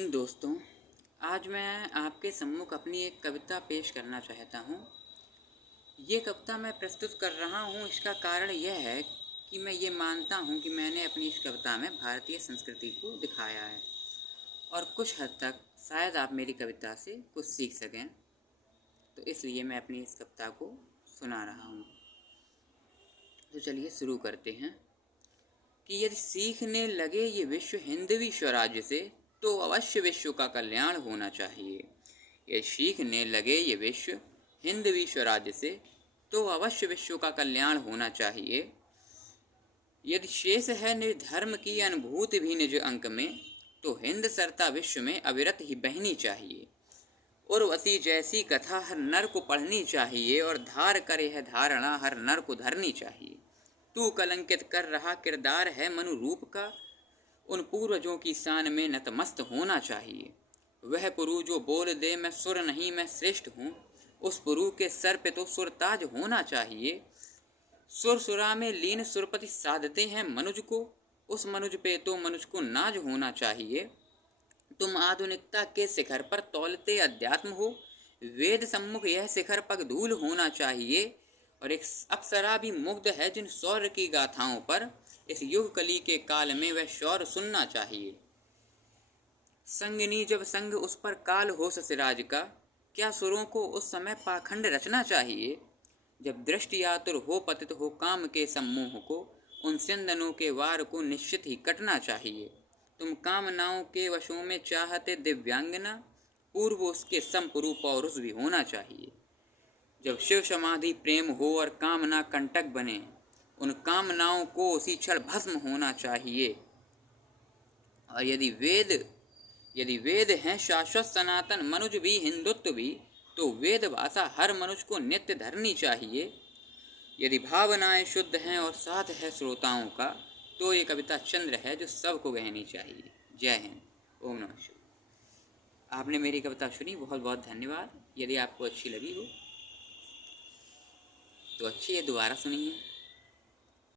जय हिंद दोस्तों। आज मैं आपके सम्मुख अपनी एक कविता पेश करना चाहता हूँ। ये कविता मैं प्रस्तुत कर रहा हूँ, इसका कारण यह है कि मैं ये मानता हूँ कि मैंने अपनी इस कविता में भारतीय संस्कृति को दिखाया है और कुछ हद तक शायद आप मेरी कविता से कुछ सीख सकें, तो इसलिए मैं अपनी इस कविता को सुना रहा हूँ। तो चलिए शुरू करते हैं कि यदि सीखने लगे ये विश्व हिंदवी स्वराज्य से, तो अवश्य विश्व का कल्याण होना चाहिए। ये सीखने लगे ये विश्व हिंदवी स्वराज्य से, तो अवश्य विश्व का कल्याण होना चाहिए। यदि शेष है निर्धर्म की अनुभूति भी निज अंक में, तो हिंद सरता विश्व में अविरत ही बहनी चाहिए। उर्वशी जैसी कथा हर नर को पढ़नी चाहिए, और धार करे है धारणा हर नर को धरनी चाहिए। तू कलंकित कर रहा किरदार है मनु रूप का, उन पूर्वजों की शान में नतमस्त होना चाहिए। वह पुरु जो बोल दे मैं सुर नहीं मैं श्रेष्ठ हूँ, उस पुरु के सर पे तो सुरताज होना चाहिए। सुर सुरा में लीन सुरपति साधते हैं मनुज को, उस मनुज पे तो मनुज को नाज होना चाहिए। तुम आधुनिकता के शिखर पर तौलते अध्यात्म हो, वेद सम्मुख यह शिखर पग धूल होना चाहिए। और एक अप्सरा भी मुग्ध है जिन शौर्य की गाथाओं पर, इस युग कली के काल में वह शौर्य सुनना चाहिए। संगनी जब संग उस पर काल हो ससराज का, क्या सुरों को उस समय पाखंड रचना चाहिए। जब दृष्टि आतुर हो पतित हो काम के सम्मोह को, उन सिंदनों के वार को निश्चित ही कटना चाहिए। तुम कामनाओं के वशों में चाहते दिव्यांगना, पूर्व उसके समपुरु पौरुष भी होना चाहिए। जब शिव समाधि प्रेम हो और कामना कंटक बने, उन कामनाओं को उसी क्षण भस्म होना चाहिए। और यदि वेद हैं शाश्वत सनातन मनुज भी हिंदुत्व भी, तो वेद भाषा हर मनुष्य को नित्य धरनी चाहिए। यदि भावनाएं शुद्ध हैं और साथ है श्रोताओं का, तो ये कविता चंद्र है जो सबको गहनी चाहिए। जय हिंद। ओम नमः शिवाय। आपने मेरी कविता सुनी, बहुत बहुत धन्यवाद। यदि आपको अच्छी लगी हो तो अच्छी है, दोबारा सुनिए।